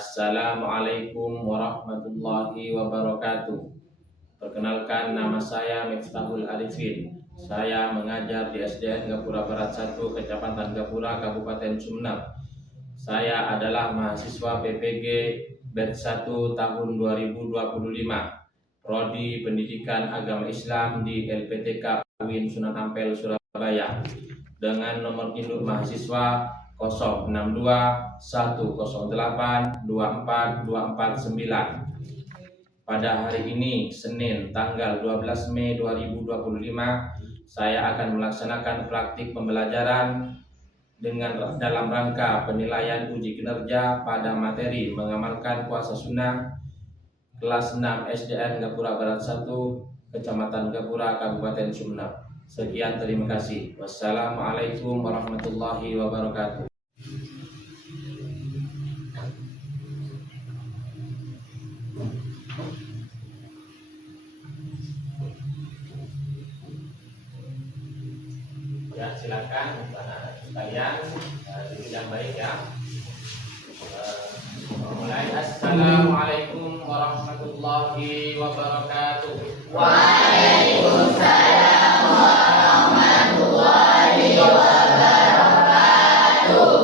Assalamualaikum warahmatullahi wabarakatuh. Perkenalkan, nama saya Miftahul Arifin. Saya mengajar di SDN Gapura Barat 1, Kecamatan Gapura, Kabupaten Sumeneb. Saya adalah mahasiswa PPG Batch 1 tahun 2025, Prodi Pendidikan Agama Islam di LPTK UIN Sunan Ampel, Surabaya, dengan nomor induk mahasiswa 06210824249. Pada hari ini, Senin, tanggal 12 Mei 2025, saya akan melaksanakan praktik pembelajaran dalam rangka penilaian uji kinerja pada materi mengamalkan puasa sunnah kelas 6 SDN Gapura Barat 1, Kecamatan Gapura, Kabupaten Sumeneb. Sekian, terima kasih. Wassalamualaikum warahmatullahi wabarakatuh. Ya, silakan anak sekalian, duduk yang baik ya. Mulai. Assalamualaikum warahmatullahi wabarakatuh. Waalaikumsalam warahmatullahi wabarakatuh.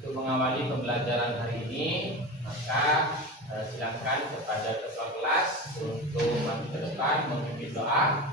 Untuk mengawali pembelajaran hari ini, maka silakan kepada ketua kelas untuk maju ke depan memimpin doa.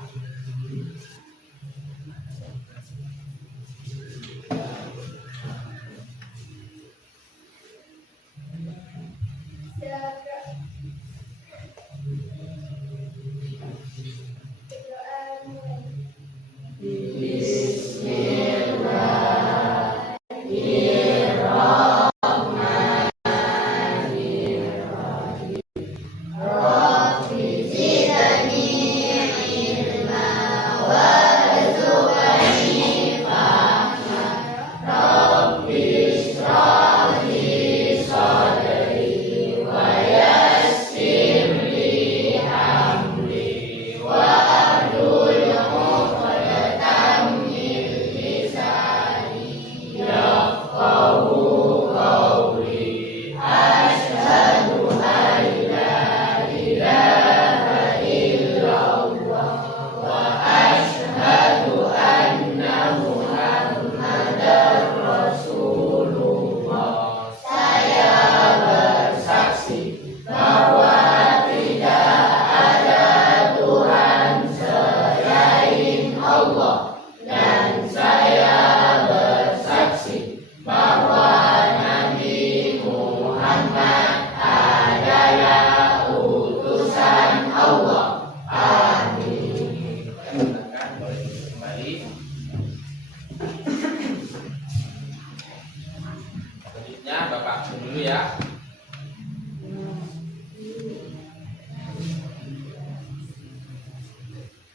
Dulu ya.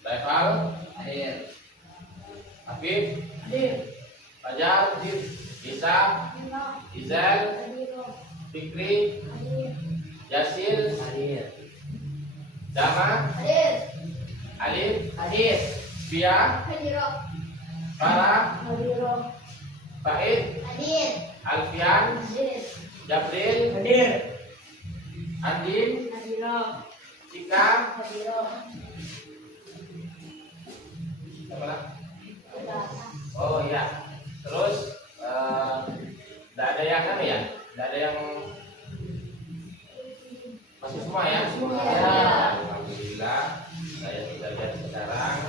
Baifal, hadir. Afif, hadir. Fajar, hadir. Isa, Izal, Fikri, hadir. Yasil, hadir. Dama, hadir. Alif, hadir. Fia, hadir. Farah, hadir. Faid, hadir. Alfian, hadir. Jabril, hadir. Andin, hadir. Cika, hadir. Siapa lagi? Oh iya. Terus tidak ada yang kan ya? Tidak ada yang masih semua ya? Semua ya. Alhamdulillah. Saya sudah lihat sekarang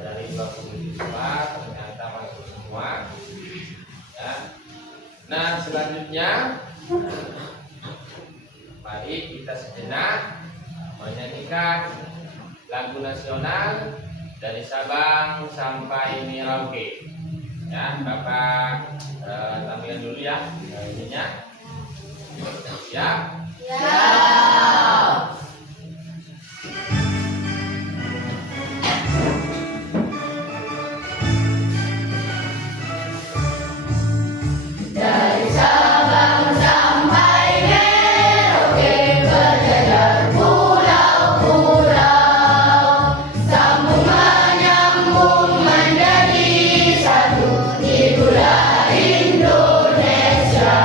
dari 20 siswa ternyata masuk semua. Ya. Nah, selanjutnya mari kita sejenak menyanyikan lagu nasional dari Sabang sampai Merauke. Ya, Bapak tampilkan dulu ya ininya. Siap? Siap. Dari Sabang sampai Merauke berjajar pulau-pulau, sambung menyambung menjadi satu, itulah Indonesia.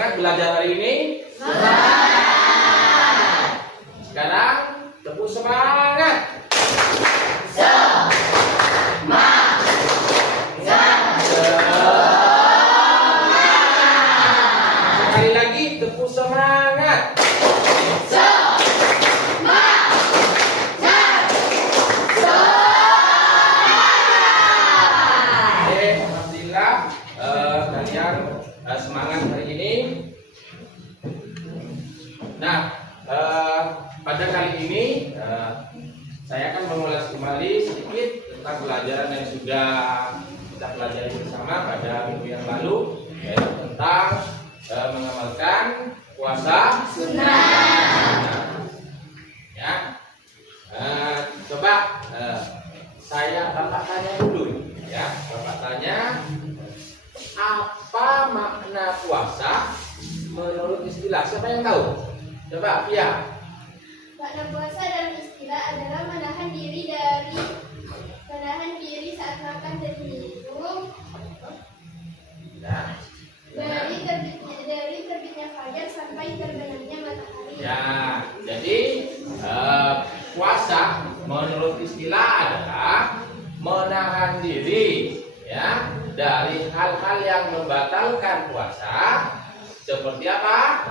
semangat belajar hari ini? Sekarang tepuk semangat. Sekali lagi tepuk semangat. Alhamdulillah kalian semangat hari ini. Nah, pada kali ini saya akan mengulas kembali sedikit tentang pelajaran yang sudah kita pelajari bersama pada minggu yang lalu, yaitu tentang mengamalkan puasa sunnah. Ya, coba Bapak tanya dulu, ya. Bapak tanya, apa makna puasa menurut istilah? Siapa yang tahu? Coba, Pia. Makna puasa dalam istilah adalah menahan diri saat makan dan minum Nah, dari terbitnya fajar sampai terbenamnya matahari. ya, jadi puasa menurut istilah adalah menahan diri, ya, dari hal-hal yang membatalkan puasa. Seperti apa?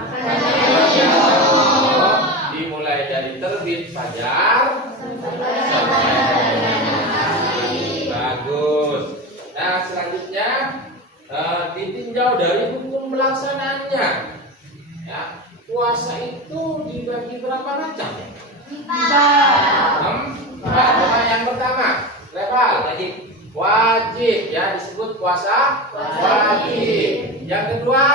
Dimulai dari terbit fajar sampai bagus. Nah, selanjutnya ditinjau dari hukum melaksanaannya. Ya, puasa itu dibagi berapa macam? 4. Yang pertama, level wajib, ya, disebut puasa wajib. Yang kedua,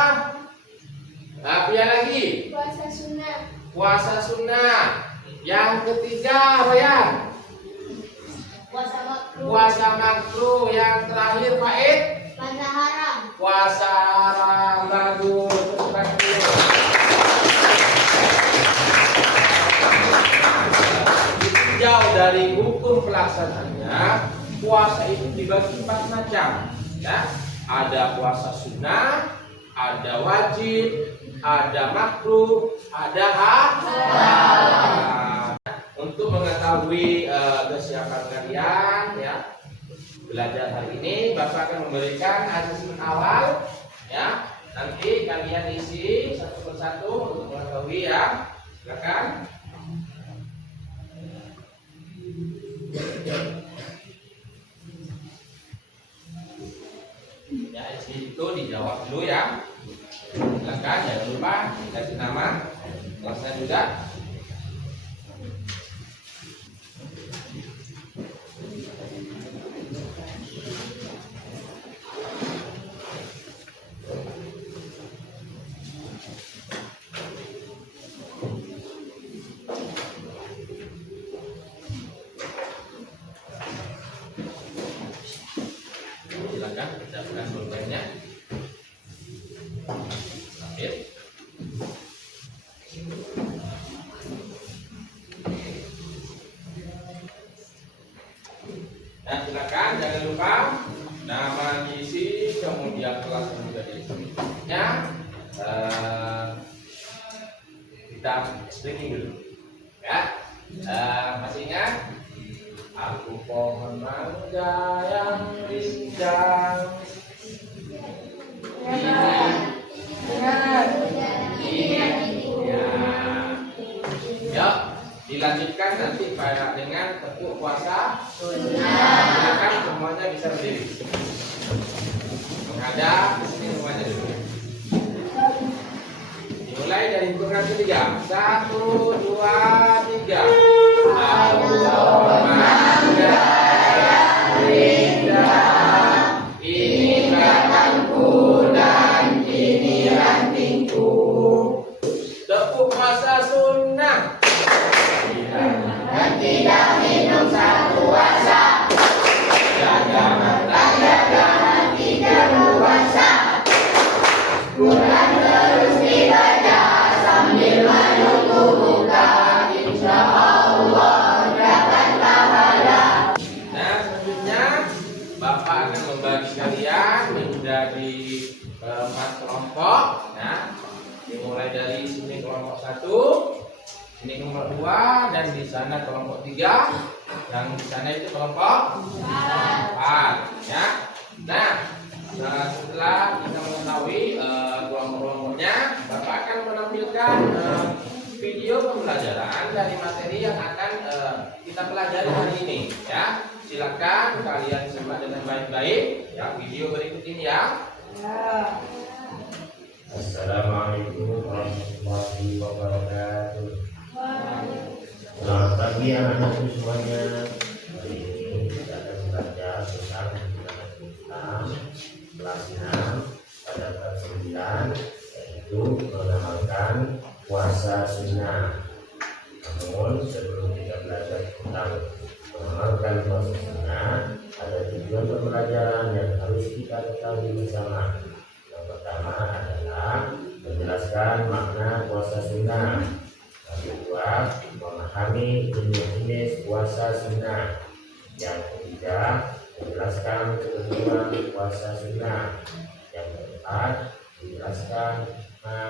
lagi Puasa sunnah. puasa sunnah. Yang ketiga, Royan, Puasa makruh. puasa makruh. Yang terakhir, Faid, Puasa haram. puasa haram. Bagus. Tepukan dulu. Ditinjau dari hukum pelaksanaannya, puasa itu dibagi 4 macam, ya. Ada puasa sunnah, ada wajib, ada makruh, ada haram. Untuk mengetahui kesiapan kalian, ya, belajar hari ini, Bapak akan memberikan asesmen awal, ya. Nanti kalian isi satu persatu untuk mengetahui, ya. Silakan. Ya, isi itu dijawab dulu, ya. Silakan, jangan lupa dikasih nama kelasnya juga. Silakan siapkan pulpennya. Ambil. Nah, silakan jangan lupa nama diisi, kemudian kelas juga diisi. Ya, kita explaining dulu. Ya, masih ingat? Aku pohon mangga yang rindang. Ya, dilanjutkan nanti dengan tepuk puasa sunnah. Silakan semuanya bisa berdiri. Menghadap ke sini semuanya dulu. Dimulai dari hitungan ketiga. 1, 2, 3. Aku pohon mangga yang rindang, ini batangku dan ini rantingku. Tepuk puasa sunnah. Dan tidak minum saat puasa. Jaga mata, Jaga hati dan puasa. Quran terus dibaca sambil menunggu buka. Insya Allah dapat pahala kelompok 1, ini kelompok 2, dan di sana kelompok 3, yang di sana itu kelompok 4. Ya. Nah, setelah kita mengetahui kelompok-kelompoknya, Bapak akan menampilkan video pembelajaran dari materi yang akan kita pelajari hari ini. Ya, silakan kalian simak dengan baik-baik. Ya, video berikut ini ya. Assalamualaikum warahmatullahi wabarakatuh. Selamat pagi anak-anakku semuanya. Hari ini kita akan belajar tentang Islam kelas 6 pada bab 9, yaitu mengamalkan puasa sunnah. Namun sebelum kita belajar tentang mengamalkan puasa sunnah, ada tujuan pembelajaran yang harus kita ketahui bersama. Yang pertama adalah menjelaskan makna puasa sunnah. Yang kedua, memahami jenis-jenis puasa sunnah. Yang ketiga, menjelaskan ketentuan puasa sunnah. Yang keempat, menjelaskan makna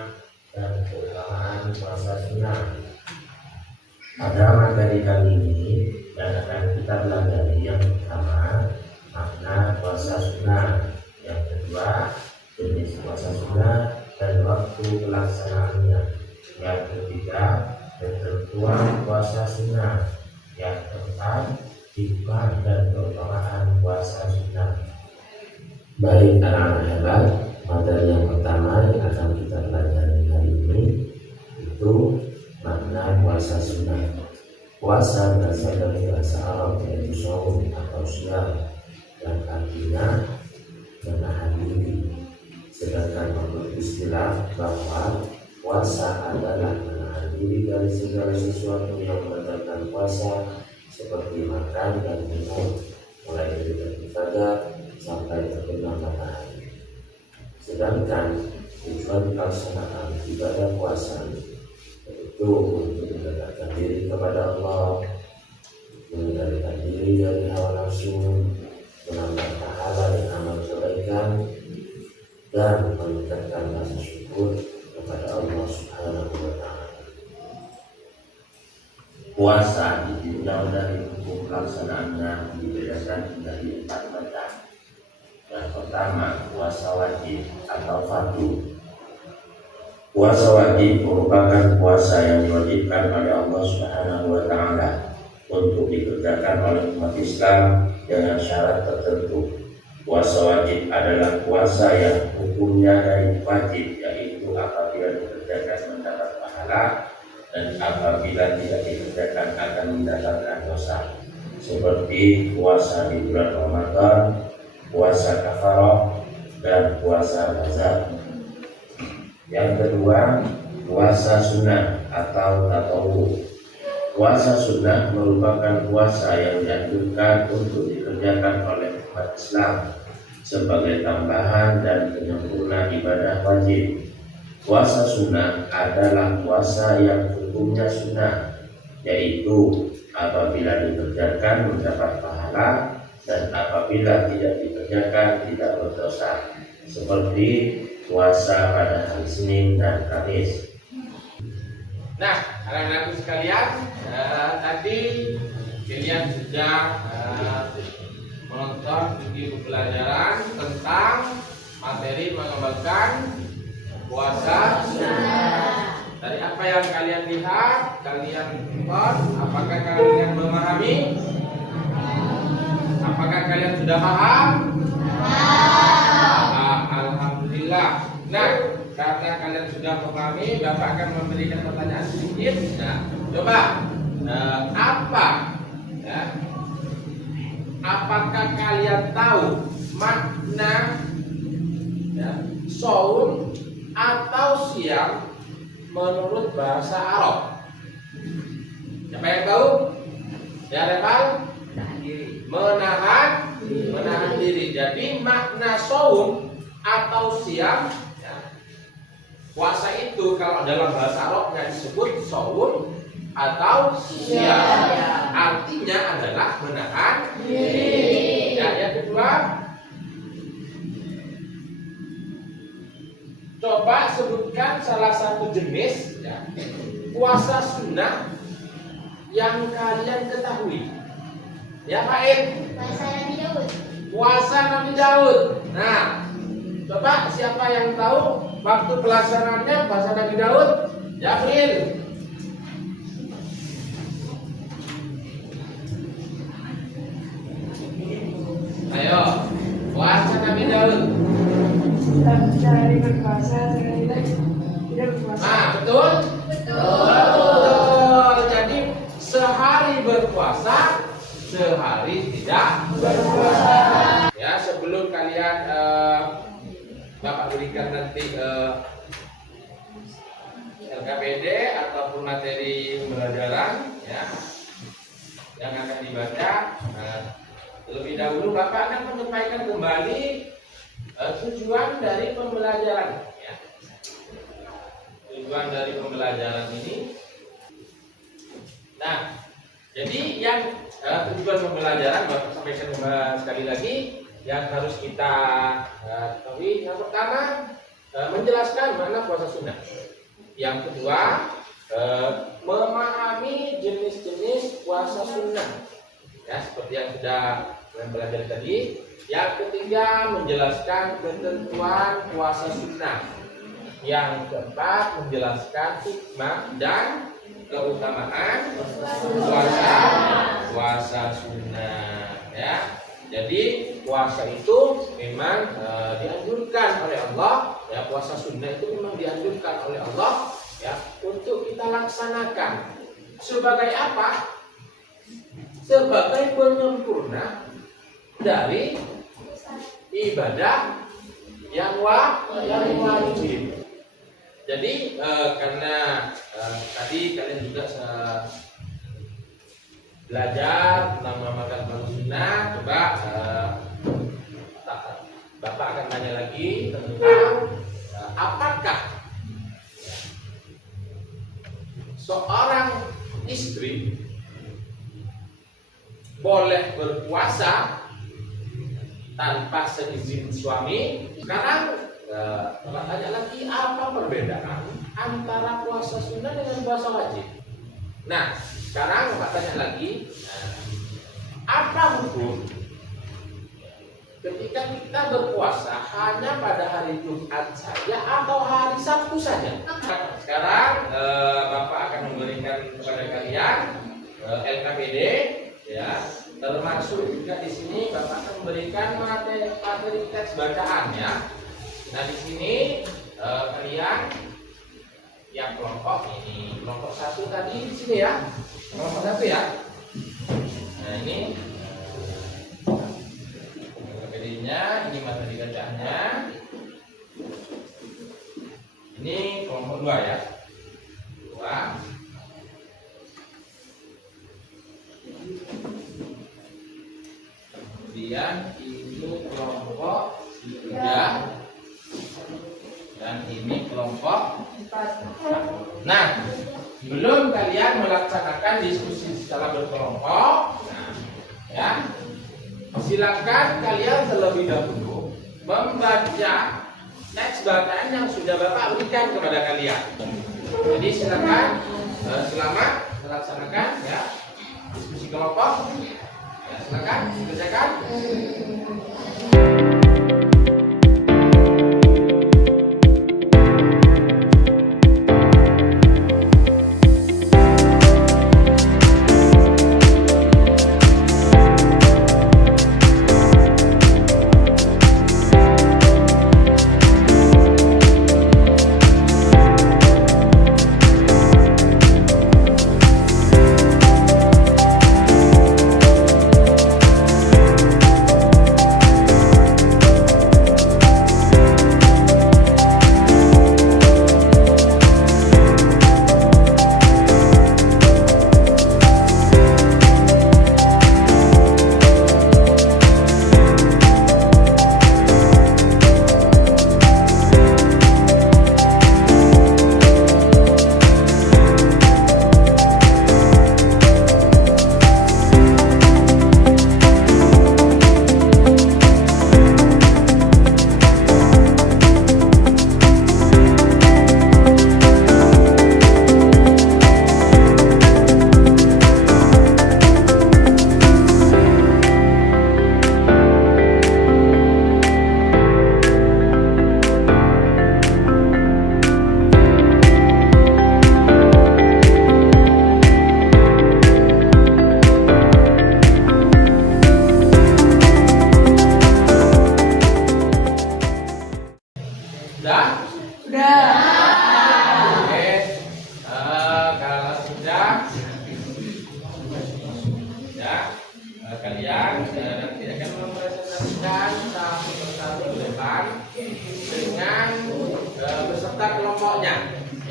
dan keutamaan puasa sunnah. Pada materi kali ini yang akan kita pelajari, yang pertama makna puasa sunnah, yang kedua jenis puasa sunnah dan waktu pelaksanaannya, yang ketiga ketentuan puasa sunnah, yang keempat hikmah dan keutamaan puasa sunnah. Baik anak-anak hebat, materi yang pertama yang akan kita pelajari hari ini itu makna puasa sunnah. Puasa berasal dari bahasa Arab, yaitu shaum atau siam, yang artinya menahan diri. Sedangkan menurut istilah bahwa puasa adalah menahan diri dari segala sesuatu yang membatalkan puasa, seperti makan dan minum, mulai dari beribadah sampai terbenam matahari. Sedangkan tujuan pelaksanaan ibadah puasa yaitu untuk mendekatkan diri kepada Allah, mengendalikan diri dari hawa nafsu, menambah pahala dan amal kebaikan, dan meningkatkan rasa syukur kepada Allah Subhanahu wa Ta'ala. Puasa ditinjau dari hukum pelaksanaannya dibedakan dari 4 macam. Yang pertama, puasa wajib atau fardu. Puasa wajib merupakan puasa yang diwajibkan oleh Allah Subhanahu wa Ta'ala untuk dikerjakan oleh umat Islam dengan syarat tertentu. Puasa wajib adalah puasa yang hukumnya dari wajib, yaitu apabila dikerjakan mendapat pahala dan apabila tidak dikerjakan akan mendapatkan dosa, seperti puasa di bulan Ramadan, puasa kafarah, dan puasa bazar. Yang kedua, puasa sunnah atau tatawu. Puasa sunnah merupakan puasa yang dianjurkan untuk dikerjakan oleh umat Islam sebagai tambahan dan penyempurna ibadah wajib. Puasa sunnah adalah puasa yang hukumnya sunnah, yaitu apabila dikerjakan mendapat pahala dan apabila tidak dikerjakan tidak berdosa, seperti puasa pada hari Senin dan Kamis. Nah, anak-anakku sekalian, tadi kalian sudah menonton video pembelajaran tentang materi mengamalkan puasa sunnah. Dari apa yang kalian lihat, kalian tonton, apakah kalian memahami? Apakah kalian sudah paham? Alhamdulillah. Nah, karena kalian sudah memahami, Bapak akan memberikan pertanyaan sedikit. Nah, coba apa? Ya, apakah kalian tahu makna ya, shaum atau siam menurut bahasa Arab? Siapa yang tahu? Ya, Repal? Menahan diri. Jadi makna shaum atau siam, ya, puasa itu kalau dalam bahasa Arabnya disebut shaum atau siam, artinya adalah menahan diri. Ya, yang kedua, coba coba sebutkan salah satu jenis ya, puasa sunnah yang kalian ketahui. Ya Faid, Puasa Nabi Daud. puasa Nabi Daud. Nah, coba siapa yang tahu waktu pelaksanaannya puasa Nabi Daud? Jabril. Ayo, puasa Nabi Daud. Sehari berpuasa, sehari tidak berpuasa. Nah, betul? Betul. Jadi sehari berpuasa, sehari tidak berpuasa. Ya, sebelum kalian Bapak berikan nanti LKPD ataupun materi pembelajaran ya yang akan dibaca. Lebih dahulu Bapak akan menyampaikan kembali tujuan dari pembelajaran ya. Tujuan dari pembelajaran ini. Nah, jadi yang tujuan pembelajaran Bapak sampaikan sekali lagi yang harus kita ketahui. Yang pertama menjelaskan makna puasa sunnah. Yang kedua memahami jenis-jenis puasa sunnah. Ya, seperti yang sudah kalian pelajari tadi. Yang ketiga menjelaskan ketentuan puasa sunnah. Yang keempat menjelaskan hikmah dan keutamaan puasa sunnah. Ya, jadi puasa itu memang dianjurkan oleh Allah. Ya, puasa sunnah itu memang dianjurkan oleh Allah ya untuk kita laksanakan. Sebagai apa? Sebagai penyempurna dari ibadah yang wajib. Jadi karena tadi kalian juga belajar tentang mengamalkan puasa sunnah, coba Bapak akan tanya lagi tentang apakah seorang istri boleh berpuasa tanpa seizin suami. Sekarang Bapak tanya lagi, apa perbedaan antara puasa sunnah dengan puasa wajib? Nah, sekarang Bapak tanya lagi, apa hukum ketika kita berpuasa hanya pada hari Jumat saja atau hari Sabtu saja? Sekarang Bapak akan memberikan kepada kalian LKPD. Ya, termasuk juga di sini Bapak akan memberikan materi teks bacaan ya. Nah, di sini kalian yang kelompok ini, kelompok 1 tadi di sini ya. Kelompok 1 ya. Nah, ini materi-nya, ini materi bacaannya. Ini kelompok 2 ya. 2. Kemudian ini kelompok 3 dan ini kelompok 4. Nah, sebelum kalian melaksanakan diskusi secara berkelompok, ya, silakan kalian terlebih dahulu membaca teks bacaan yang sudah Bapak berikan kepada kalian. Jadi silakan selamat melaksanakan ya diskusi kelompok. Ya, silakan dikerjakan.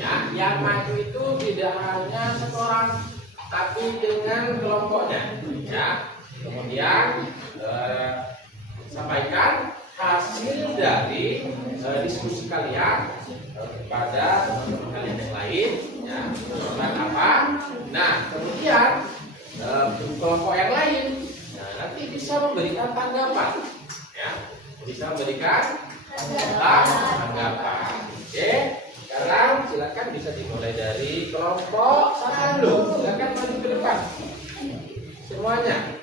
Ya, yang maju itu tidak hanya seorang, tapi dengan kelompoknya. Ya, kemudian sampaikan hasil dari diskusi kalian kepada teman-teman kalian yang lain. Ya, tentang apa? Nah, kemudian kelompok yang lain, nah, nanti bisa memberikan tanggapan. Ya, bisa memberikan tanggapan. Oke. Sekarang silakan bisa dimulai dari kelompok satu dulu. Silakan maju ke depan. Semuanya.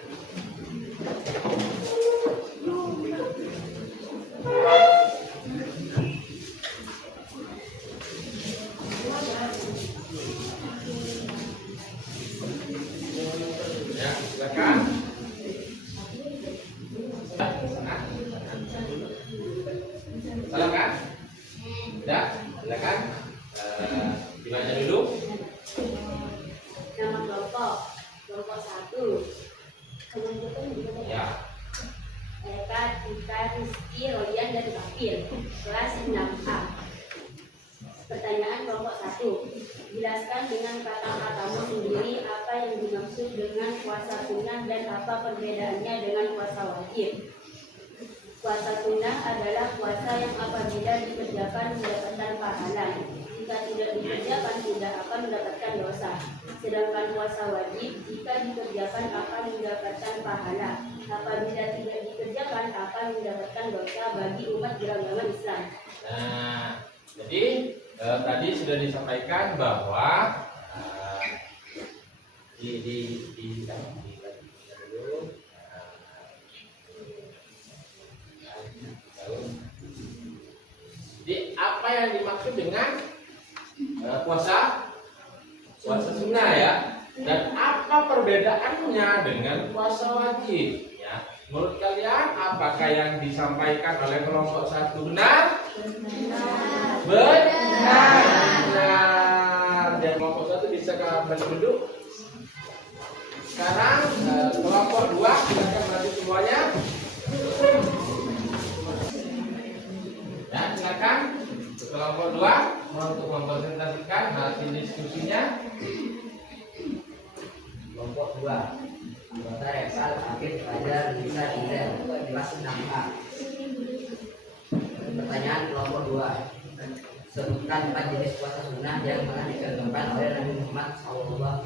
Ya, silakan. Silakan. Ya, silakan. Dimana dulu? Nama kelompok 1. Ya. Eka, Tika, Rizky, Rodian, dan Bakir. Kelas 6A. Pertanyaan kelompok 1. Jelaskan dengan kata-katamu sendiri apa yang dimaksud dengan puasa sunnah dan apa perbedaannya dengan puasa wajib. Puasa sunnah adalah puasa yang apabila dikerjakan mendapatkan pahala. Jika tidak dikerjakan tidak akan mendapatkan dosa. Sedangkan puasa wajib jika dikerjakan akan mendapatkan pahala. Apabila tidak dikerjakan akan mendapatkan dosa bagi umat beragama Islam. Nah, jadi tadi sudah disampaikan bahwa jadi apa yang dimaksud dengan puasa sunnah ya, dan apa perbedaannya dengan puasa wajib ya? Menurut kalian apakah yang disampaikan oleh kelompok 1 benar? Benar. Dan kelompok 1 bisa kembali duduk. Sekarang kelompok 2 silakan maju semuanya. Ya, silakan kelompok 2 untuk mempresentasikan hasil diskusinya. Kelompok 2 anggota Rekal, Akif, Fajar, Lisa, Indra, kelas 6A. Pertanyaan kelompok 2. Sebutkan 4 jenis puasa sunnah yang pernah dikerjakan oleh Nabi Muhammad SAW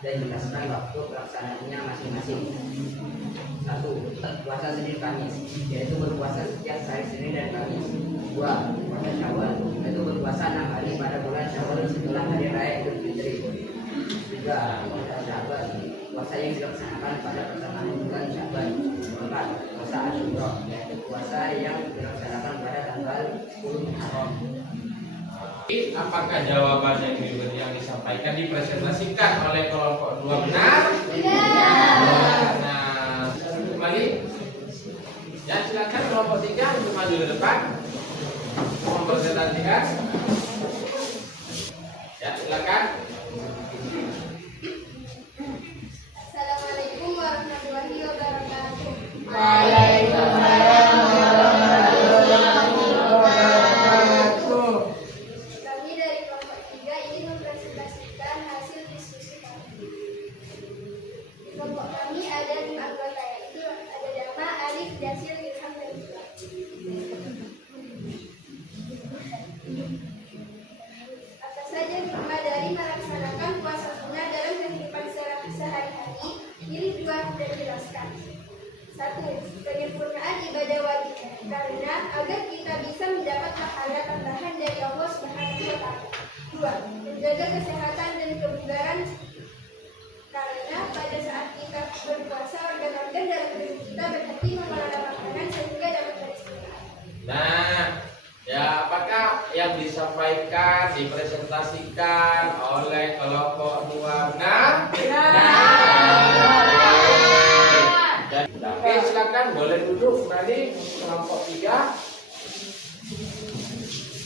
dan jelaskan waktu pelaksanaannya masing-masing. 1. Puasa Senin Kamis, yaitu berpuasa setiap hari Senin dan Kamis. 2. Puasa Syawal, yaitu berpuasa 6 hari pada bulan Syawal setelah hari raya Idul Fitri. 3. Puasa Syaban, puasa yang dilaksanakan pada pertengahan bulan Syaban. 4. Puasa Asyura, yaitu puasa yang dilaksanakan pada tanggal 10 Muharram. Apakah jawaban yang disampaikan dipresentasikan oleh kelompok 2 benar? Benar. Nah, kembali. Ya, silakan kelompok 3 untuk maju ke depan mempresentasikan. Ya, silakan. Assalamualaikum warahmatullahi wabarakatuh. Waalaikumsalam warahmatullahi wabarakatuh. Kami dari kelompok 3 ingin mempresentasikan hasil diskusi kami. Di kelompok kami ada 5 anggota, yaitu ada Dama, Alif, Jasir, Ilham, dan Islam. Apa saja hikmah dari melaksanakan puasa sunnah dalam kehidupan sehari-hari? Pilih 2 dan jelaskan. 1. Penyempurnaan ibadah wajib, karena agar kita bisa mendapat pahala tambahan dari Allah Subhanahu wa Ta'ala. 2. Menjaga kesehatan dan kebugaran, karena pada saat kita berpuasa organ-organ dalam tubuh kita berhenti mengelola makanan sehingga dapat beristirahat. Nah, ya apakah yang disampaikan dipresentasikan oleh kelompok 2 benar? Oke, silakan boleh duduk kembali kelompok 3.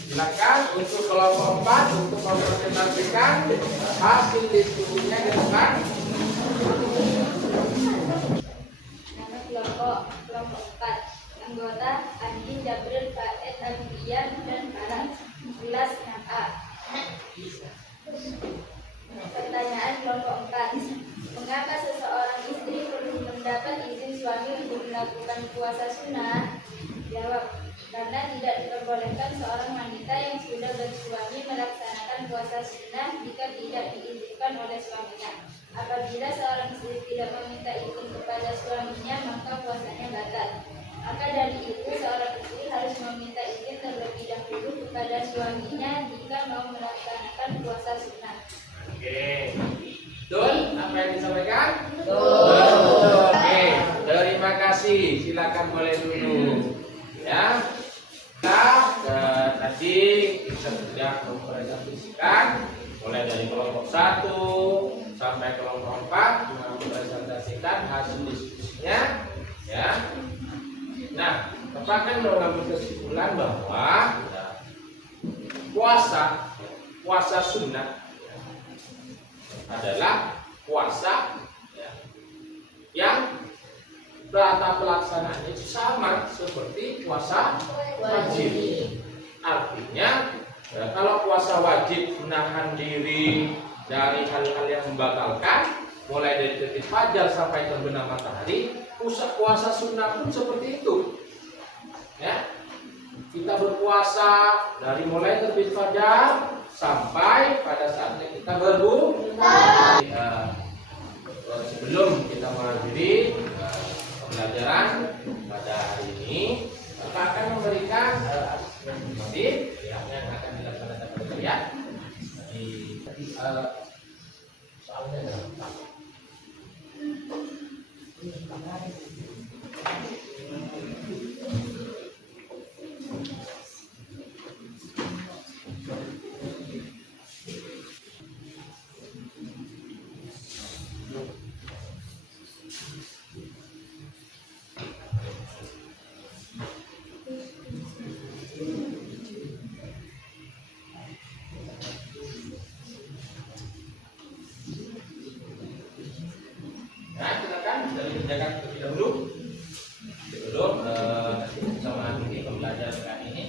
Silakan untuk kelompok 4 untuk mempresentasikan hasil diskusinya ke depan. Nama kelompok 4. Anggota Andin, Jabril, Faed, Abidian, dan Farah. Kelas A. melakukan puasa sunnah? Jawab, karena tidak diperbolehkan seorang wanita yang sudah bersuami melaksanakan puasa sunnah jika tidak diizinkan oleh suaminya. Apabila seorang istri tidak meminta izin kepada suaminya, maka puasanya batal. Maka dari itu seorang istri harus meminta izin terlebih dahulu kepada suaminya jika mau melaksanakan puasa sunnah. Oke, betul apa yang disampaikan? Betul. Oke, terima kasih. Silakan boleh dulu. Ya, kita tadi kita sudah mempresentasikan mulai dari kelompok 1 sampai kelompok 4 mempresentasikan hasil diskusinya. Ya. Nah, Bapak kan mengambil kesimpulan bahwa puasa sunnah adalah puasa yang tata pelaksanaannya sama seperti puasa wajib. Artinya, kalau puasa wajib menahan diri dari hal-hal yang membatalkan, mulai dari terbit fajar sampai terbenam matahari, puasa sunnah pun seperti itu. Ya, kita berpuasa dari mulai terbit fajar sampai pada saatnya kita berbuka. Sebelum kita mengakhiri pembelajaran pada hari ini, Bapak akan memberikan asesmen yang akan dilaksanakan pada kalian. Soalnya adalah kerjakan terlebih dahulu sebelum nanti bisa mengakhiri pembelajaran kali ini.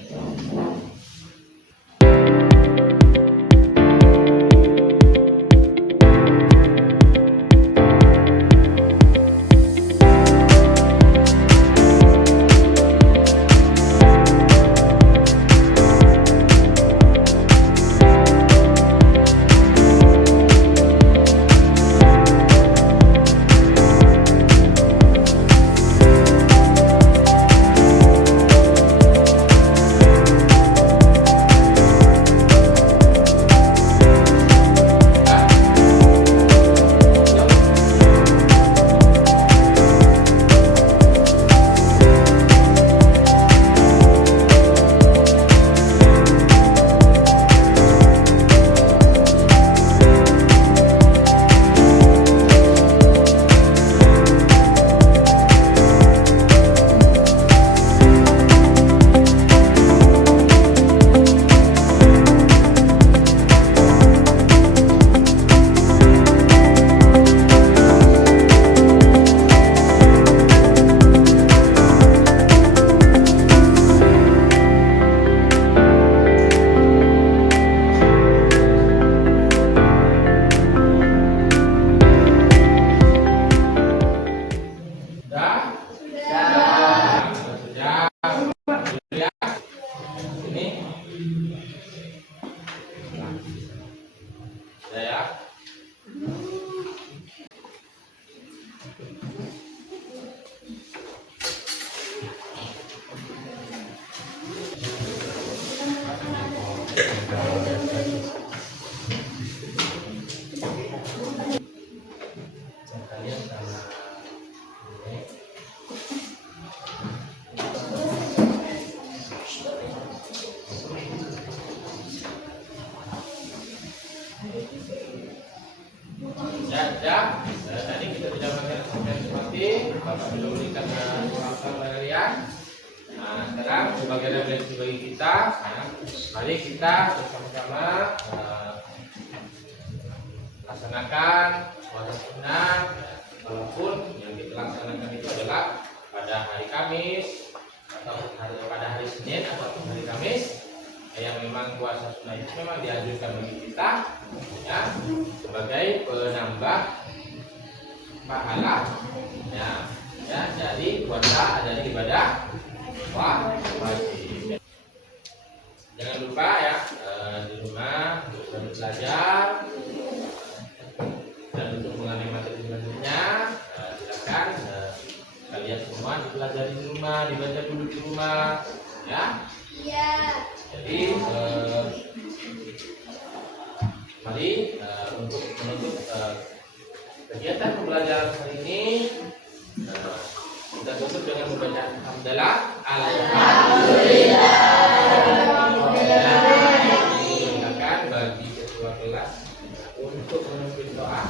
Tadi kita tidak mengatakan seperti Bapak belum memberikan soal pada kalian. Nah, sekarang sebagai refleksi bagi kita, mari kita bersama-sama laksanakan puasa sunnah. Walaupun yang kita laksanakan itu adalah pada hari Kamis atau pada hari Senin ataupun hari Kamis, yang memang puasa sunnah itu memang dianjurkan bagi kita ya, sebagai penambah pahala ya. Ya, jadi puasa adalah ibadah wajib. Jangan lupa ya, di rumah untuk belajar dan untuk mengalami materi selanjutnya, silakan kalian semua dipelajari di rumah, dibaca dulu di rumah, ya. Iya. Jadi mari untuk menutup kegiatan pembelajaran hari ini, kita tutup dengan membaca hamdalah. Alhamdulillah. Silakan bagi ketua kelas untuk memimpin doa.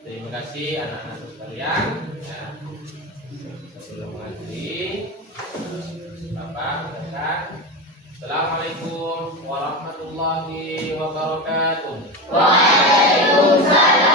Terima kasih anak-anak sekalian. Ya. Sebelum mengakhiri, Bapak katakan Assalamualaikum warahmatullahi wabarakatuh. Waalaikumsalam.